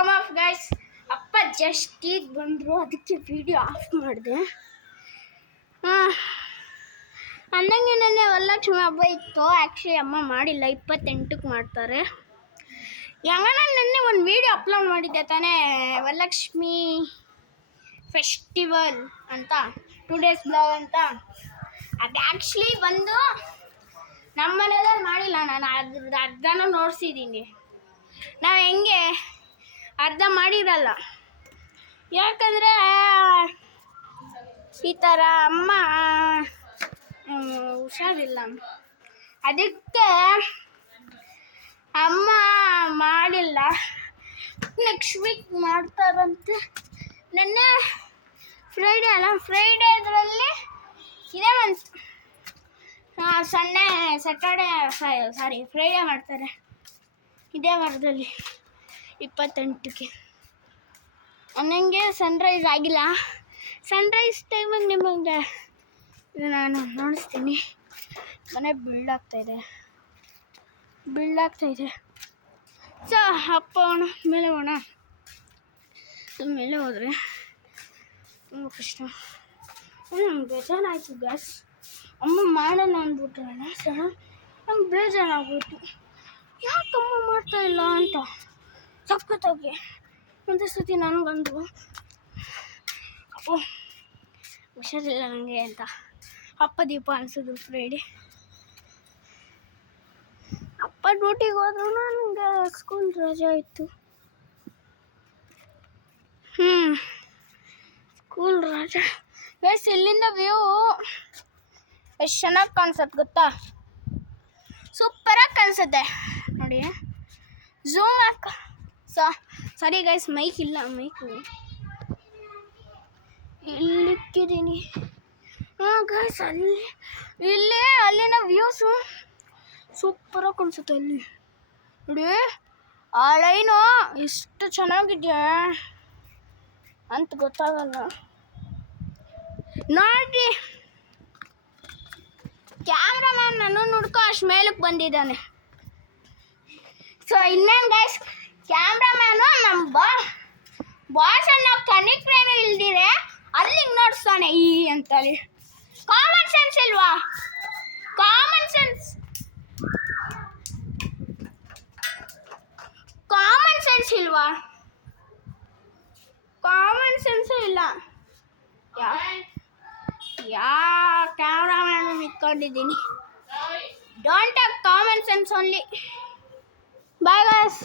Com of guys. ಅಪ್ಪ just ಈಗ ಬಂದರು, ಅದಕ್ಕೆ ವಿಡಿಯೋ ಆಫ್ ಮಾಡಿದೆ. ಅಂದಂಗೆ ನೆನ್ನೆ ವರಲಕ್ಷ್ಮಿ ಹಬ್ಬ ಇತ್ತು. ಆ್ಯಕ್ಚುಲಿ ಅಮ್ಮ ಮಾಡಿಲ್ಲ, 28ಕ್ಕೆ ಮಾಡ್ತಾರೆ. ನಾನು ನೆನ್ನೆ ಒಂದು ವಿಡಿಯೋ ಅಪ್ಲೋಡ್ ಮಾಡಿದ್ದೆ ತಾನೇ, ವರಲಕ್ಷ್ಮಿ ಫೆಸ್ಟಿವಲ್ ಅಂತ 2 days ಬ್ಲಾಗ್ ಅಂತ. ಅದು ಆ್ಯಕ್ಚುಲಿ ಬಂದು ನಮ್ಮ ಮನೆಯಲ್ಲಿ ಮಾಡಿಲ್ಲ, ನಾನು ಅರ್ಧನೂ ನೋಡಿಸಿದ್ದೀನಿ. ನಾವು ಹೆಂಗೆ ಅರ್ಧ ಮಾಡಿರಲ್ಲ, ಯಾಕಂದರೆ ಈ ಥರ ಅಮ್ಮ ಹುಷಾರಿಲ್ಲ, ಅದಕ್ಕೆ ಅಮ್ಮ ಮಾಡಿಲ್ಲ. ನೆಕ್ಸ್ಟ್ ವೀಕ್ ಮಾಡ್ತಾರಂತೆ. ನೆನ್ನೆ ಫ್ರೈಡೇ ಅಲ್ಲ, ಫ್ರೈಡೇದ್ರಲ್ಲಿ ಇದೇ ಮಂತ್ ಸ್ಯಾಟರ್ಡೇ ಫ್ರೈಡೇ ಮಾಡ್ತಾರೆ, ಇದೇ ವಾರದಲ್ಲಿ 28ಕ್ಕೆ. ನನಗೆ ಸನ್ರೈಸ್ ಆಗಿಲ್ಲ. ಸನ್ರೈಸ್ ಟೈಮಿಗೆ ನಿಮಗೆ ನಾನು ನೋಡಿಸ್ತೀನಿ. ಮನೆ ಬಿಲ್ಡ್ ಆಗ್ತಾಯಿದೆ. ಸೊ ಅಪ್ಪ ಮೇಲೆ ಹೋಗೋಣ. ಮೇಲೆ ಹೋದರೆ ತುಂಬ ಕಷ್ಟ. ನಂಗೆ ಬೇಜಾರಾಯಿತು ಗ್ಯಾಸ್. ಅಮ್ಮ ಮಾಡೋಣ ಅಂದ್ಬಿಟ್ರಲ್ಲ ಸರ್, ನಂಗೆ ಬೇಜಾರಾಗ್ಬಿಟ್ಟು ಯಾಕಮ್ಮ ಮಾಡ್ತಾಯಿಲ್ಲ ಅಂತ ಸಖತ್ತಾಗಿ ಒಂದು ಸತಿ ನನಗಂದು ಅಪ್ಪ ಹುಷಾರಿಲ್ಲ ನನಗೆ ಅಂತ. ಅಪ್ಪ ದೀಪ ಅನಿಸೋದು ಫ್ರೈಡೇ. ಅಪ್ಪ ಡ್ಯೂಟಿಗೆ ಹೋದ್ರು, ನನಗೆ ಸ್ಕೂಲ್ ರಜೆ ಇತ್ತು. ಸ್ಕೂಲ್ ರಜೆ ಗೈಸ್. ಇಲ್ಲಿಂದ ವ್ಯೂ ಎಷ್ಟು ಚೆನ್ನಾಗಿ ಕಾಣಿಸುತ್ತೆ ಗೊತ್ತಾ, ಸೂಪರಾಗಿ ಕಾಣಿಸುತ್ತೆ ನೋಡಿ. ಝೂಮ್ ಹಾಕ. ಸಾರಿ ಗೈಸ್, ಮೈಕ್ ಇಲ್ಲ, ಮೈಕು ಇಲ್ಲಿಕ್ಕಿದ್ದೀನಿ. ಗೈಸ್ ಅಲ್ಲಿನ ವ್ಯೂಸು ಸೂಪರಾಗಿ ಕಾಣಿಸುತ್ತೆ. ಅಲ್ಲಿ ನೋಡಿ, ಆ ಲೈನು ಎಷ್ಟು ಚೆನ್ನಾಗಿದೆಯಾ ಅಂತ ಗೊತ್ತಾಗಲ್ಲ. ನೋಡಿ, ಕ್ಯಾಮ್ರಾಮ್ಯಾನ್ ನಾನು ನೋಡ್ಕೊ ಅಷ್ಟು ಮೇಲಕ್ಕೆ ಬಂದಿದ್ದಾನೆ. ಸೊ ಇನ್ನೇನು ಗೈಸ್, ಕ್ಯಾಮ್ರಾಮ್ಯಾನು ನಮ್ಮ ಬಾಸನ್ನ ಕನಿಕ್ರೇನು ಇಲ್ದಿರೆ ಅಲ್ಲಿಗೆ ನೋಡಿಸ್ತಾನೆ ಈ ಅಂತೇಳಿ. ಕಾಮನ್ ಸೆನ್ಸ್ ಇಲ್ವಾ? ಕಾಮನ್ ಸೆನ್ಸ್ ಇಲ್ವಾ? ಕಾಮನ್ ಸೆನ್ಸು ಇಲ್ಲ. ಕ್ಯಾಮ್ರಾಮ್ಯಾನ್ ಇಟ್ಕೊಂಡಿದ್ದೀನಿ. Don't have common sense only. Bye guys.